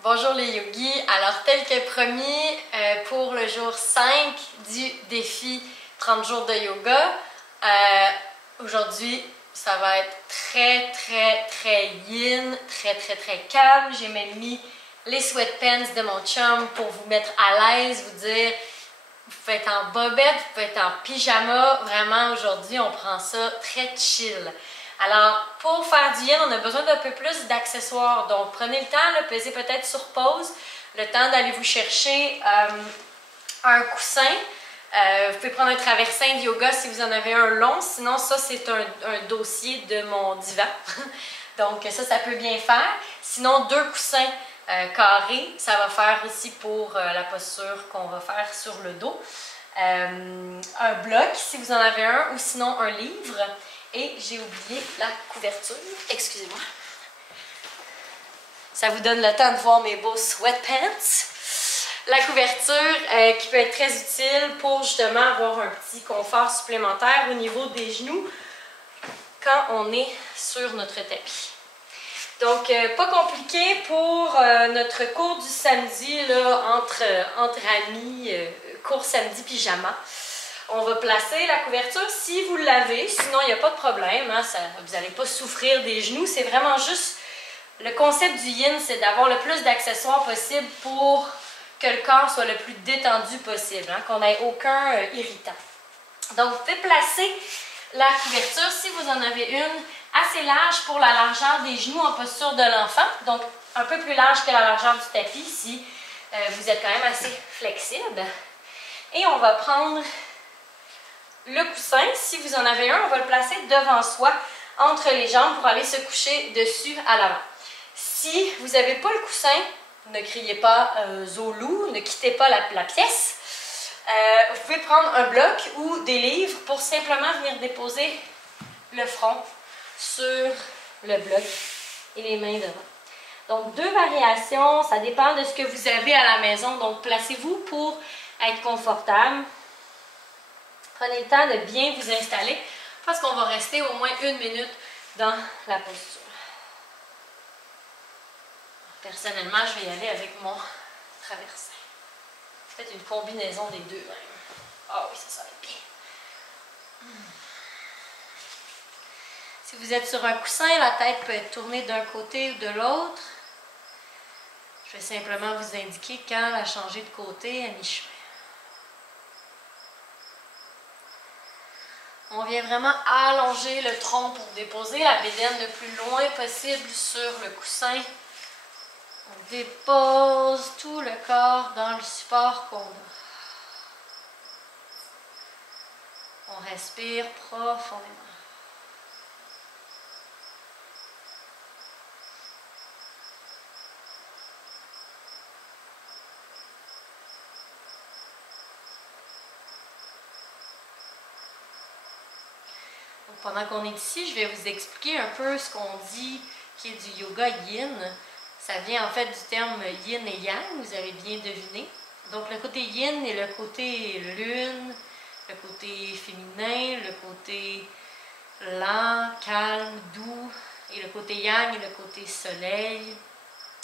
Bonjour les yogis, alors tel que promis pour le jour 5 du défi 30 jours de yoga, aujourd'hui ça va être très yin, très calme. J'ai même mis les sweatpants de mon chum pour vous mettre à l'aise, vous dire vous pouvez être en bobette, vous pouvez être en pyjama, vraiment aujourd'hui on prend ça très chill. Alors, pour faire du yin, on a besoin d'un peu plus d'accessoires. Donc, prenez le temps, pesez peut-être sur pause, le temps d'aller vous chercher un coussin. Vous pouvez prendre un traversin de yoga si vous en avez un long. Sinon, ça, c'est un dossier de mon divan. Donc, ça peut bien faire. Sinon, deux coussins carrés, ça va faire aussi pour la posture qu'on va faire sur le dos. Un bloc, si vous en avez un, ou sinon un livre. Et j'ai oublié la couverture. Excusez-moi. Ça vous donne le temps de voir mes beaux sweatpants. La couverture qui peut être très utile pour justement avoir un petit confort supplémentaire au niveau des genoux quand on est sur notre tapis. Donc, pas compliqué pour notre cours du samedi là, entre amis, cours samedi pyjama. On va placer la couverture si vous l'avez, sinon il n'y a pas de problème, hein, vous n'allez pas souffrir des genoux. C'est vraiment juste, le concept du yin, c'est d'avoir le plus d'accessoires possible pour que le corps soit le plus détendu possible, hein, qu'on n'ait aucun irritant. Donc vous pouvez placer la couverture, si vous en avez une, assez large pour la largeur des genoux en posture de l'enfant, donc un peu plus large que la largeur du tapis si vous êtes quand même assez flexible. Et on va prendre le coussin, si vous en avez un, on va le placer devant soi, entre les jambes pour aller se coucher dessus à l'avant. Si vous n'avez pas le coussin, ne criez pas Zolou, ne quittez pas la pièce. Vous pouvez prendre un bloc ou des livres pour simplement venir déposer le front sur le bloc et les mains devant. Donc, deux variations, ça dépend de ce que vous avez à la maison. Donc, placez-vous pour être confortable. Prenez le temps de bien vous installer parce qu'on va rester au moins 1 minute dans la posture. Personnellement, je vais y aller avec mon traversin. Peut-être une combinaison des deux même. Ah oui, ça va être bien. Si vous êtes sur un coussin, la tête peut être tournée d'un côté ou de l'autre. Je vais simplement vous indiquer quand la changer de côté à mi-chemin. On vient vraiment allonger le tronc pour déposer la bédaine le plus loin possible sur le coussin. On dépose tout le corps dans le support qu'on a. On respire profondément. Donc, pendant qu'on est ici, je vais vous expliquer un peu ce qu'on dit qui est du yoga yin. Ça vient en fait du terme yin et yang, vous avez bien deviné. Donc le côté yin est le côté lune, le côté féminin, le côté lent, calme, doux. Et le côté yang est le côté soleil,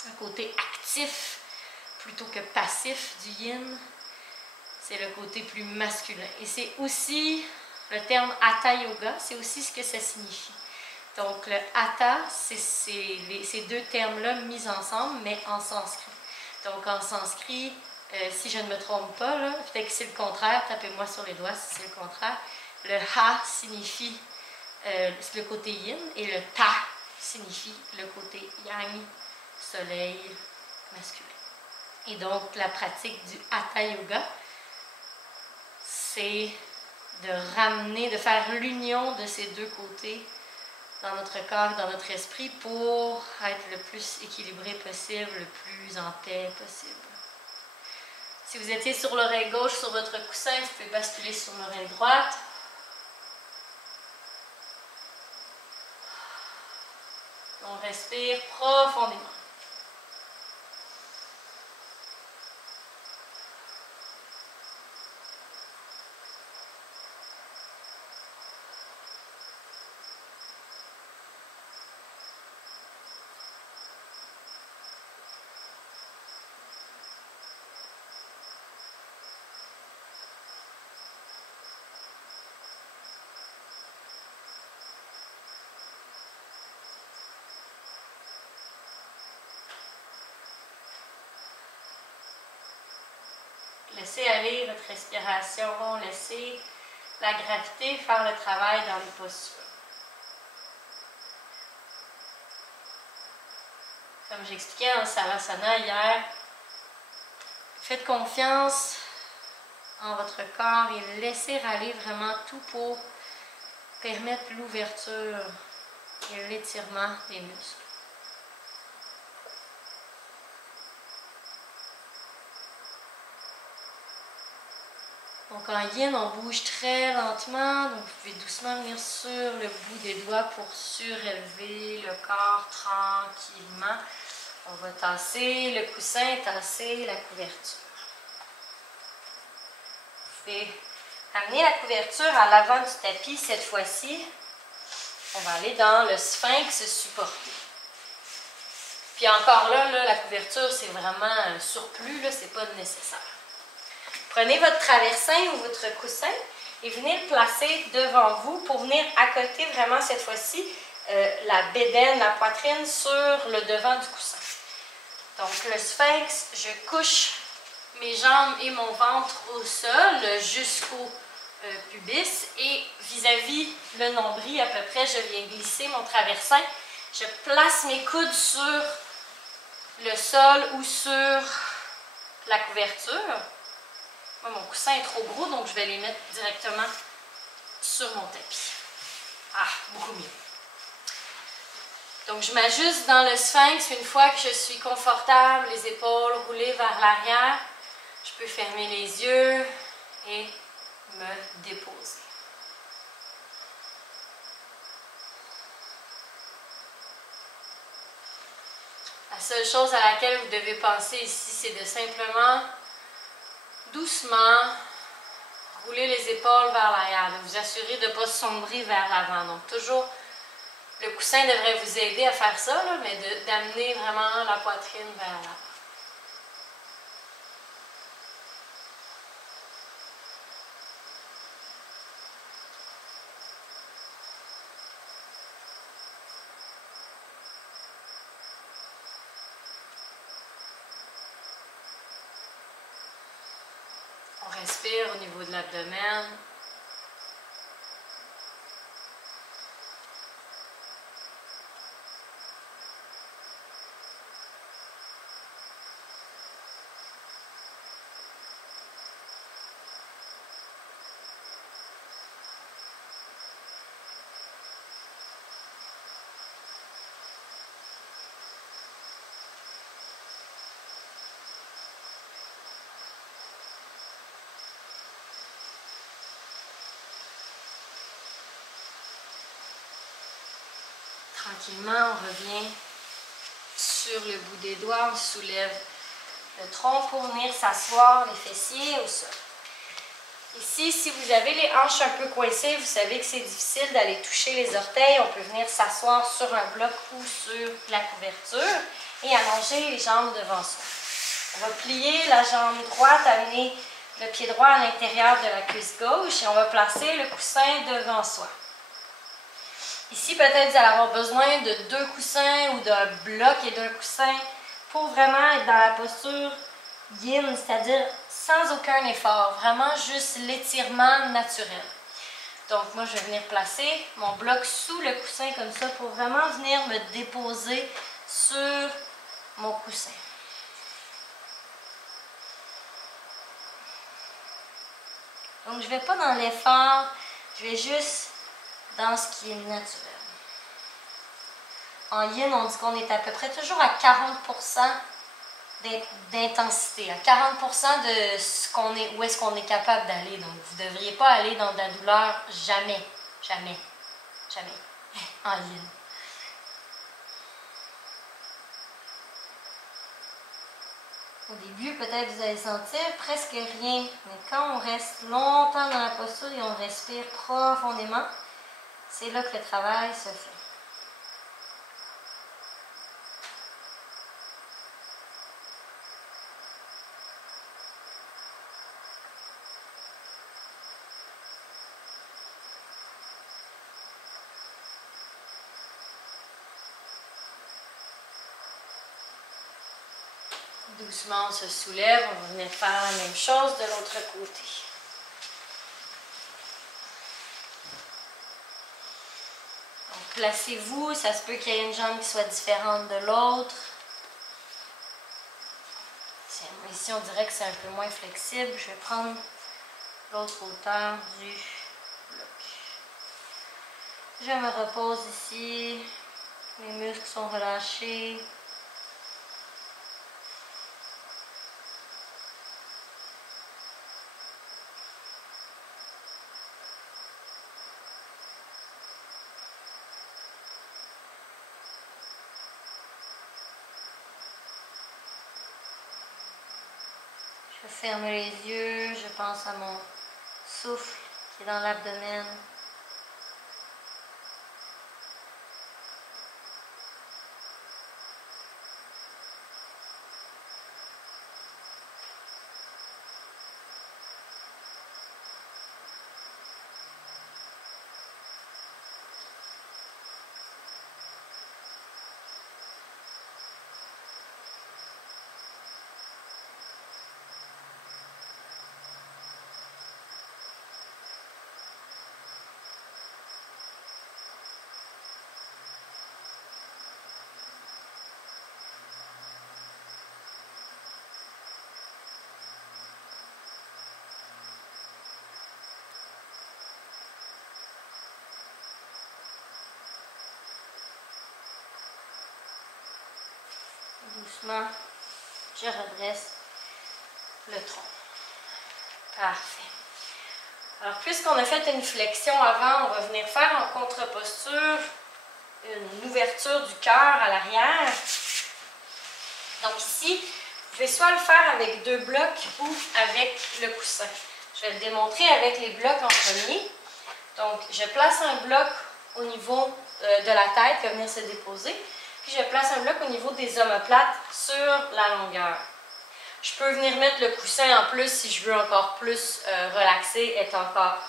le côté actif plutôt que passif du yin. C'est le côté plus masculin. Et c'est aussi le terme Hatha Yoga, c'est aussi ce que ça signifie. Donc le Hatha, c'est ces deux termes-là mis ensemble, mais en sanskrit. Donc en sanskrit, si je ne me trompe pas, peut-être que c'est le contraire, tapez-moi sur les doigts si c'est le contraire. Le Ha signifie le côté yin et le Ta signifie le côté yang, soleil, masculin. Et donc la pratique du Hatha Yoga, c'est de ramener, de faire l'union de ces deux côtés dans notre corps, dans notre esprit pour être le plus équilibré possible, le plus en paix possible. Si vous étiez sur l'oreille gauche, sur votre coussin, vous pouvez basculer sur l'oreille droite. On respire profondément. Laissez aller votre respiration, laissez la gravité faire le travail dans les postures. Comme j'expliquais dans le Savasana hier, faites confiance en votre corps et laissez aller vraiment tout pour permettre l'ouverture et l'étirement des muscles. Donc en yin, on bouge très lentement, donc vous pouvez doucement venir sur le bout des doigts pour surélever le corps tranquillement. On va tasser le coussin, tasser la couverture. Vous pouvez amener la couverture à l'avant du tapis cette fois-ci. On va aller dans le sphinx supporté. Puis encore là, la couverture, c'est vraiment un surplus, c'est pas nécessaire. Prenez votre traversin ou votre coussin et venez le placer devant vous pour venir accoter vraiment cette fois-ci la bédaine, la poitrine sur le devant du coussin. Donc le sphinx, je couche mes jambes et mon ventre au sol jusqu'au pubis et vis-à-vis le nombril à peu près, je viens glisser mon traversin. Je place mes coudes sur le sol ou sur la couverture. Moi, mon coussin est trop gros, donc je vais les mettre directement sur mon tapis. Ah, beaucoup mieux. Donc, je m'ajuste dans le sphinx une fois que je suis confortable, les épaules roulées vers l'arrière. Je peux fermer les yeux et me déposer. La seule chose à laquelle vous devez penser ici, c'est de simplement, doucement, rouler les épaules vers l'arrière, de vous assurer de ne pas sombrer vers l'avant. Donc toujours, le coussin devrait vous aider à faire ça, là, mais d'amener vraiment la poitrine vers l'avant. On respire au niveau de l'abdomen. Tranquillement, on revient sur le bout des doigts, on soulève le tronc pour venir s'asseoir, les fessiers au sol. Ici, si vous avez les hanches un peu coincées, vous savez que c'est difficile d'aller toucher les orteils. On peut venir s'asseoir sur un bloc ou sur la couverture et allonger les jambes devant soi. On va plier la jambe droite, amener le pied droit à l'intérieur de la cuisse gauche et on va placer le coussin devant soi. Ici, peut-être vous allez avoir besoin de 2 coussins ou d'un bloc et d'un coussin pour vraiment être dans la posture yin, c'est-à-dire sans aucun effort, vraiment juste l'étirement naturel. Donc moi, je vais venir placer mon bloc sous le coussin comme ça pour vraiment venir me déposer sur mon coussin. Donc je ne vais pas dans l'effort, je vais juste dans ce qui est naturel. En yin, on dit qu'on est à peu près toujours à 40% d'intensité, à 40% de ce qu'on est, où est-ce qu'on est capable d'aller. Donc, vous ne devriez pas aller dans de la douleur jamais, jamais, jamais, en yin. Au début, peut-être vous allez sentir presque rien, mais quand on reste longtemps dans la posture et on respire profondément, c'est là que le travail se fait. Doucement, on se soulève. On va venir faire la même chose de l'autre côté. Donc, placez-vous. Ça se peut qu'il y ait une jambe qui soit différente de l'autre. Ici, on dirait que c'est un peu moins flexible. Je vais prendre l'autre hauteur du bloc. Je me repose ici. Mes muscles sont relâchés. Je ferme les yeux, je pense à mon souffle qui est dans l'abdomen. Doucement, je redresse le tronc. Parfait. Alors, puisqu'on a fait une flexion avant, on va venir faire en contre-posture une ouverture du cœur à l'arrière. Donc ici, vous pouvez soit le faire avec 2 blocs ou avec le coussin. Je vais le démontrer avec les blocs en premier. Donc, je place un bloc au niveau de la tête qui va venir se déposer. Puis je place un bloc au niveau des omoplates sur la longueur. Je peux venir mettre le coussin en plus si je veux encore plus relaxer, être encore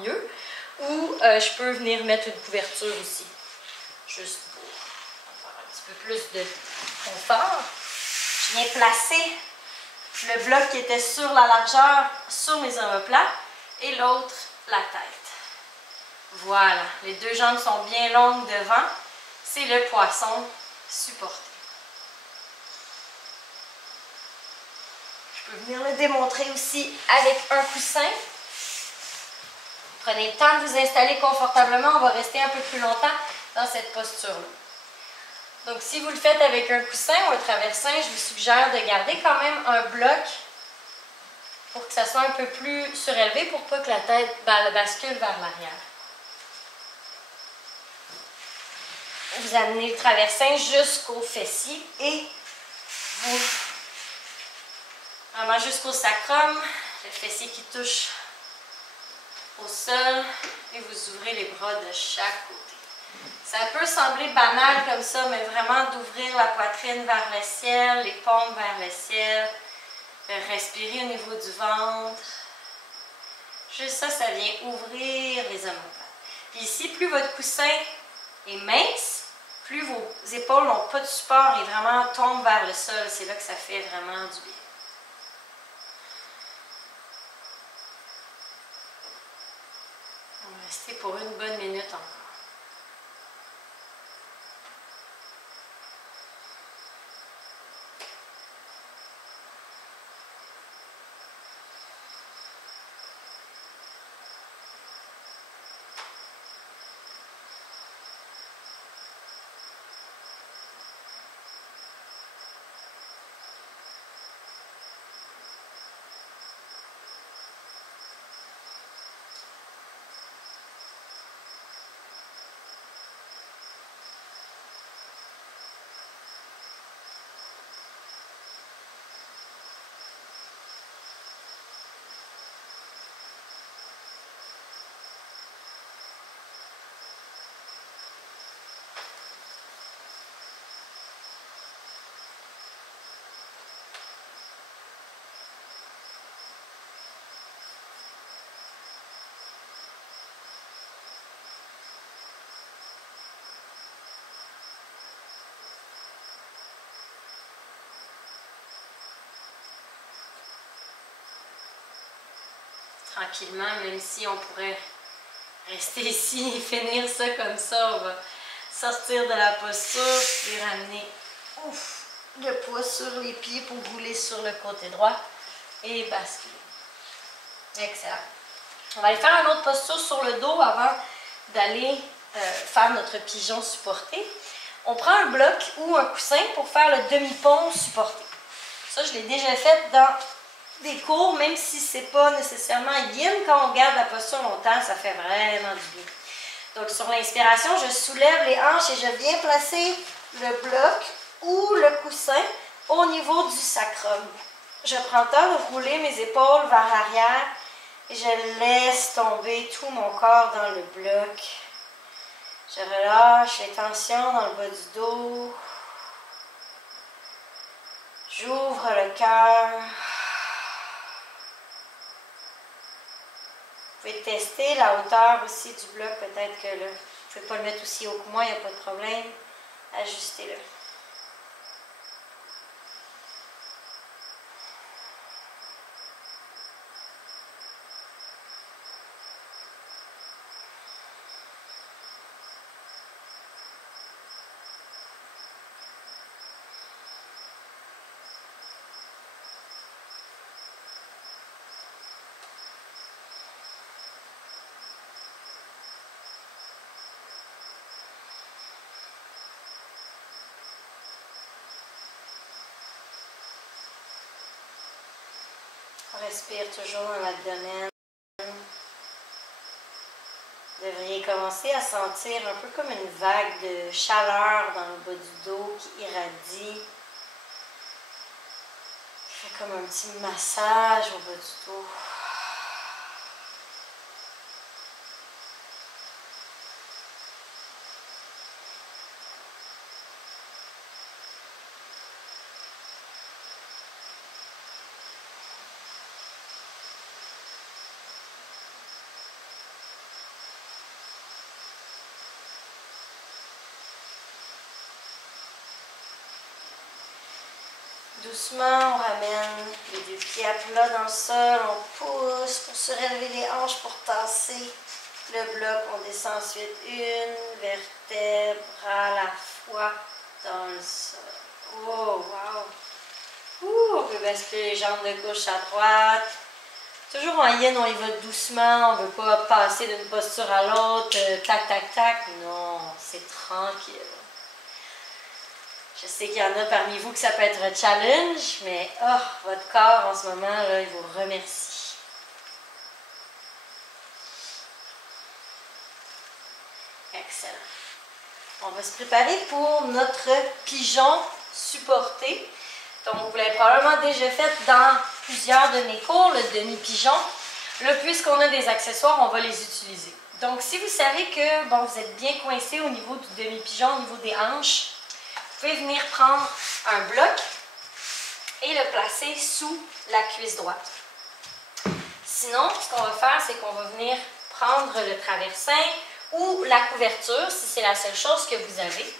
mieux. Ou je peux venir mettre une couverture aussi, juste pour avoir un petit peu plus de confort. Je viens placer le bloc qui était sur la largeur sur mes omoplates et l'autre la tête. Voilà, les 2 jambes sont bien longues devant. C'est le poisson supporté. Je peux venir le démontrer aussi avec un coussin. Prenez le temps de vous installer confortablement. On va rester un peu plus longtemps dans cette posture-là. Donc, si vous le faites avec un coussin ou un traversin, je vous suggère de garder quand même un bloc pour que ça soit un peu plus surélevé pour pas que la tête bascule vers l'arrière. Vous amenez le traversin jusqu'au fessier et vous vraiment jusqu'au sacrum, le fessier qui touche au sol et vous ouvrez les bras de chaque côté. Ça peut sembler banal comme ça, mais vraiment d'ouvrir la poitrine vers le ciel, les paumes vers le ciel, de respirer au niveau du ventre. Juste ça, ça vient ouvrir les omoplates. Puis ici, plus votre coussin est mince, plus vos épaules n'ont pas de support et vraiment tombent vers le sol. C'est là que ça fait vraiment du bien. On va rester pour une bonne minute encore. tranquillement, même si on pourrait rester ici et finir ça comme ça. On va sortir de la posture et ramener le poids sur les pieds pour rouler sur le côté droit et basculer. Excellent. On va aller faire une autre posture sur le dos avant d'aller faire notre pigeon supporté. On prend un bloc ou un coussin pour faire le demi-pont supporté. Ça, je l'ai déjà fait dans des cours, même si ce n'est pas nécessairement yin. Quand on garde la posture longtemps, ça fait vraiment du bien. Donc, sur l'inspiration, je soulève les hanches et je viens placer le bloc ou le coussin au niveau du sacrum. Je prends le temps de rouler mes épaules vers l'arrière et je laisse tomber tout mon corps dans le bloc. Je relâche les tensions dans le bas du dos. J'ouvre le cœur. Vous pouvez tester la hauteur aussi du bloc. Peut-être que là, vous ne pouvez pas le mettre aussi haut que moi, il n'y a pas de problème. Ajustez-le. On respire toujours dans l'abdomen. Vous devriez commencer à sentir un peu comme une vague de chaleur dans le bas du dos qui irradie. Qui fait comme un petit massage au bas du dos. Doucement, on ramène les deux pieds à plat dans le sol, on pousse pour se relever les hanches pour tasser le bloc. On descend ensuite une vertèbre à la fois dans le sol. Oh, wow! On peut basculer les jambes de gauche à droite. Toujours en yin, on y va doucement, on ne veut pas passer d'une posture à l'autre, tac, tac, tac. Non, c'est tranquille. Je sais qu'il y en a parmi vous que ça peut être un challenge, mais votre corps en ce moment, là, il vous remercie. Excellent. On va se préparer pour notre pigeon supporté. Donc, vous l'avez probablement déjà fait dans plusieurs de mes cours, le demi-pigeon. Là, puisqu'on a des accessoires, on va les utiliser. Donc, si vous savez que vous êtes bien coincé au niveau du demi-pigeon, au niveau des hanches, vous pouvez venir prendre un bloc et le placer sous la cuisse droite. Sinon, ce qu'on va faire, c'est qu'on va venir prendre le traversin ou la couverture, si c'est la seule chose que vous avez.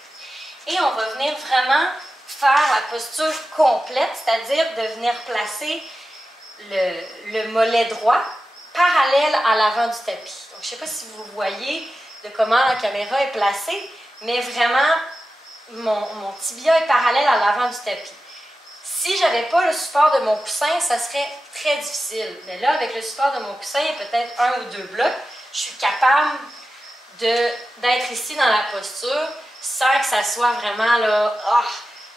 Et on va venir vraiment faire la posture complète, c'est-à-dire de venir placer le mollet droit parallèle à l'avant du tapis. Donc, je ne sais pas si vous voyez de comment la caméra est placée, mais vraiment, mon tibia est parallèle à l'avant du tapis. Si je n'avais pas le support de mon coussin, ça serait très difficile. Mais là, avec le support de mon coussin et peut-être un ou deux blocs, je suis capable d'être ici dans la posture sans que ça soit vraiment là,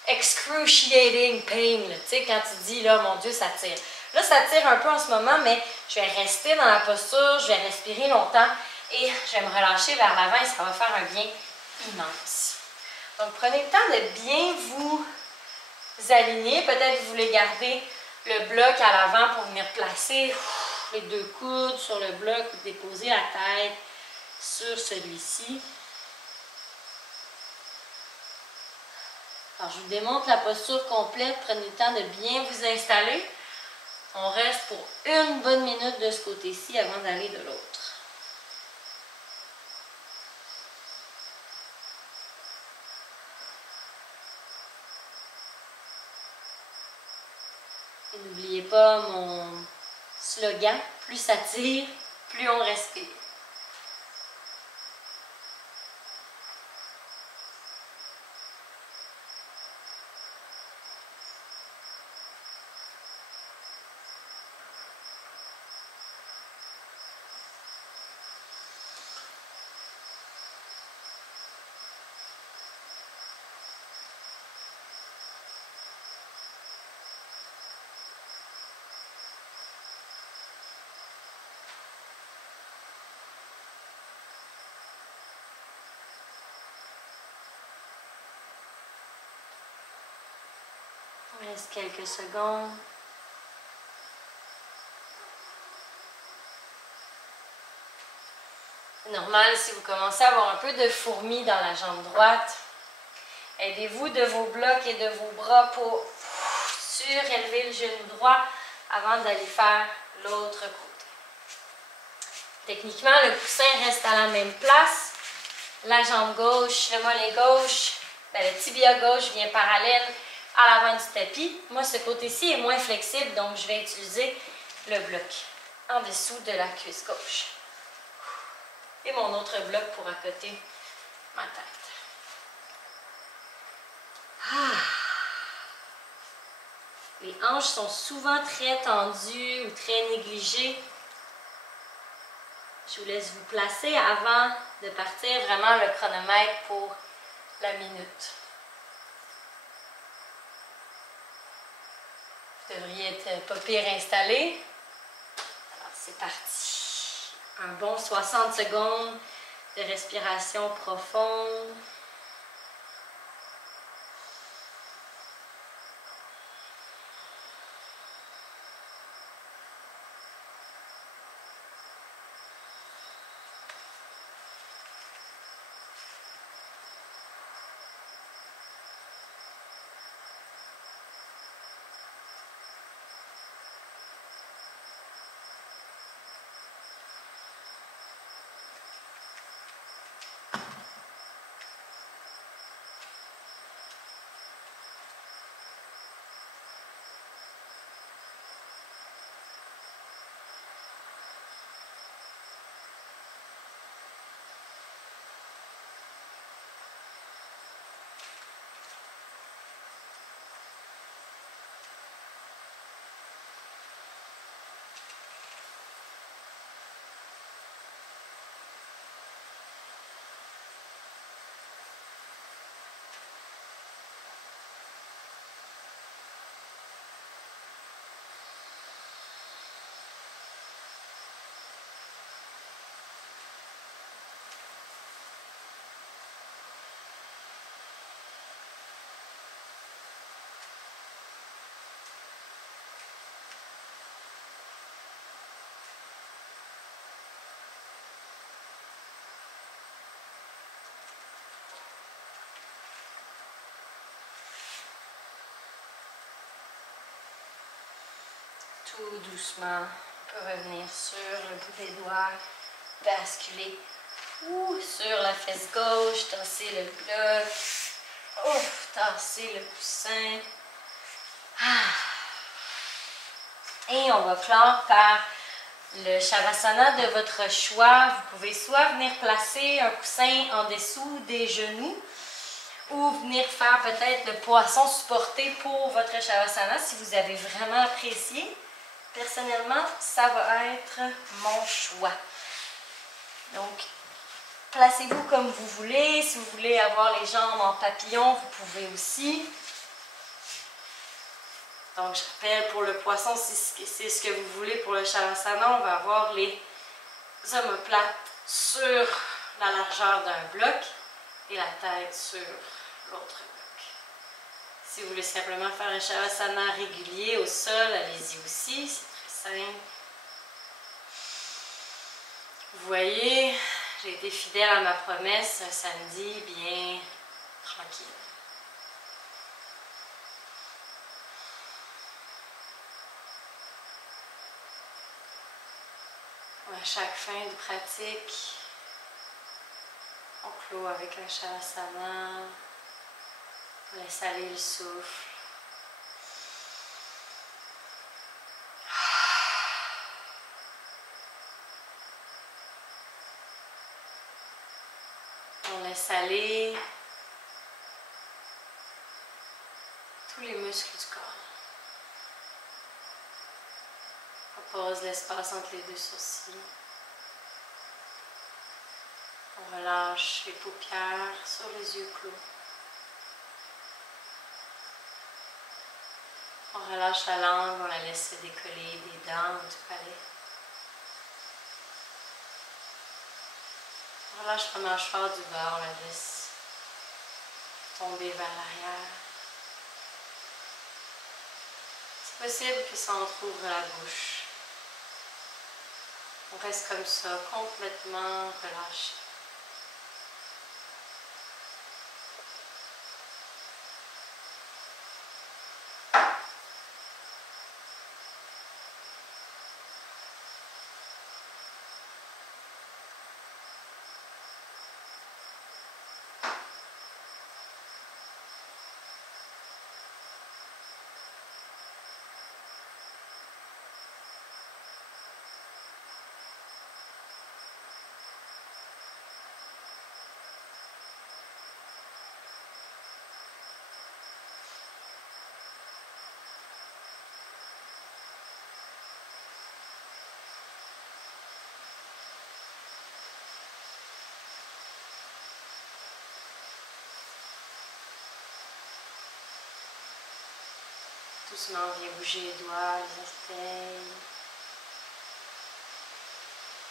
excruciating pain. Tu sais, quand tu dis, là, mon Dieu, ça tire. Là, ça tire un peu en ce moment, mais je vais rester dans la posture, je vais respirer longtemps et je vais me relâcher vers l'avant et ça va faire un bien immense. Donc, prenez le temps de bien vous aligner. Peut-être que vous voulez garder le bloc à l'avant pour venir placer les deux coudes sur le bloc ou déposer la tête sur celui-ci. Alors, je vous démontre la posture complète. Prenez le temps de bien vous installer. On reste pour une bonne minute de ce côté-ci avant d'aller de l'autre. N'oubliez pas mon slogan, plus ça tire, plus on respire. Il reste quelques secondes. C'est normal si vous commencez à avoir un peu de fourmis dans la jambe droite. Aidez-vous de vos blocs et de vos bras pour surélever le genou droit avant d'aller faire l'autre côté. Techniquement, le coussin reste à la même place. La jambe gauche, le mollet gauche, le tibia gauche vient parallèle à l'avant du tapis. Moi, ce côté-ci est moins flexible, donc je vais utiliser le bloc en dessous de la cuisse gauche. Et mon autre bloc pour accoter ma tête. Les hanches sont souvent très tendues ou très négligées. Je vous laisse vous placer avant de partir vraiment le chronomètre pour la minute. Vous devriez être pas pire installé. Alors, c'est parti. Un bon 60 secondes de respiration profonde. Tout doucement, on peut revenir sur le bout des doigts, basculer sur la fesse gauche, tasser le bloc, tasser le coussin. Et on va clore par le Shavasana de votre choix. Vous pouvez soit venir placer un coussin en dessous des genoux ou venir faire peut-être le poisson supporté pour votre Shavasana si vous avez vraiment apprécié. Personnellement, ça va être mon choix. Donc, placez-vous comme vous voulez. Si vous voulez avoir les jambes en papillon, vous pouvez aussi. Donc, je rappelle, pour le poisson, si c'est ce que vous voulez pour le Shavasana, on va avoir les omoplates sur la largeur d'un bloc et la tête sur l'autre bloc. Si vous voulez simplement faire un Shavasana régulier au sol, allez-y aussi, c'est très simple. Vous voyez, j'ai été fidèle à ma promesse, un samedi bien tranquille. À chaque fin de pratique, on clôt avec un Shavasana, on laisse aller le souffle. on laisse aller tous les muscles du corps. On pose l'espace entre les deux sourcils. On relâche les paupières sur les yeux clos. On relâche la langue, on la laisse se décoller des dents ou du palais. On relâche la mâchoire du bas, on la laisse tomber vers l'arrière. C'est possible que ça entrouvre la bouche. On reste comme ça, complètement relâché. Doucement, on vient bouger les doigts, les orteils.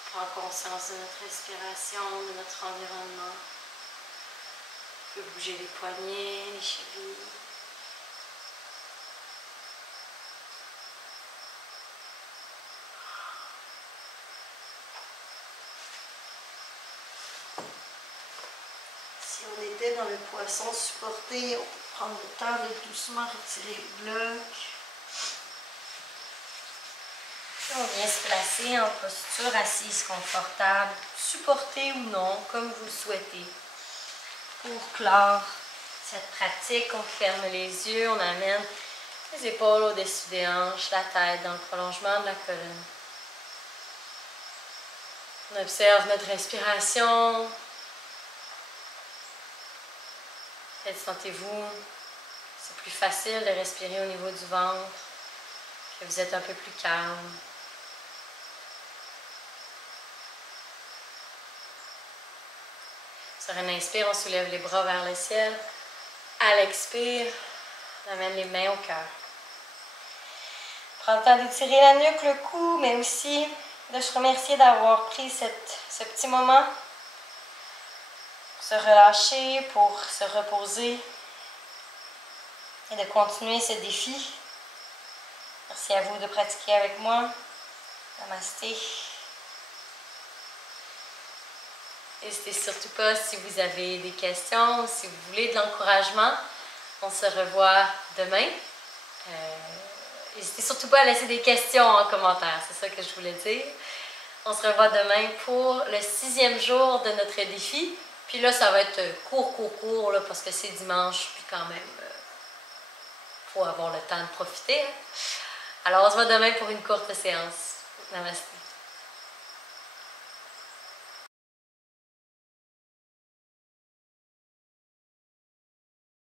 On prend conscience de notre respiration, de notre environnement. On peut bouger les poignets, les chevilles. Si on était dans le poisson supporté, on peut prendre le temps de doucement retirer le bloc. On vient se placer en posture assise confortable, supportée ou non, comme vous le souhaitez. Pour clore cette pratique, on ferme les yeux, on amène les épaules au-dessus des hanches, la tête dans le prolongement de la colonne. On observe notre respiration. Peut-être sentez-vous, c'est plus facile de respirer au niveau du ventre, que vous êtes un peu plus calme. Sur un inspire, on soulève les bras vers le ciel. À l'expire, on amène les mains au cœur. Prends le temps d'étirer la nuque, le cou, mais aussi de se remercier d'avoir pris ce petit moment pour se relâcher, pour se reposer et de continuer ce défi. Merci à vous de pratiquer avec moi. Namasté. N'hésitez surtout pas si vous avez des questions ou si vous voulez de l'encouragement. On se revoit demain. N'hésitez surtout pas à laisser des questions en commentaire, c'est ça que je voulais dire. On se revoit demain pour le 6e jour de notre défi. Puis là, ça va être court, là, parce que c'est dimanche, puis quand même, faut avoir le temps de profiter. Hein? Alors, on se voit demain pour une courte séance. Namaste.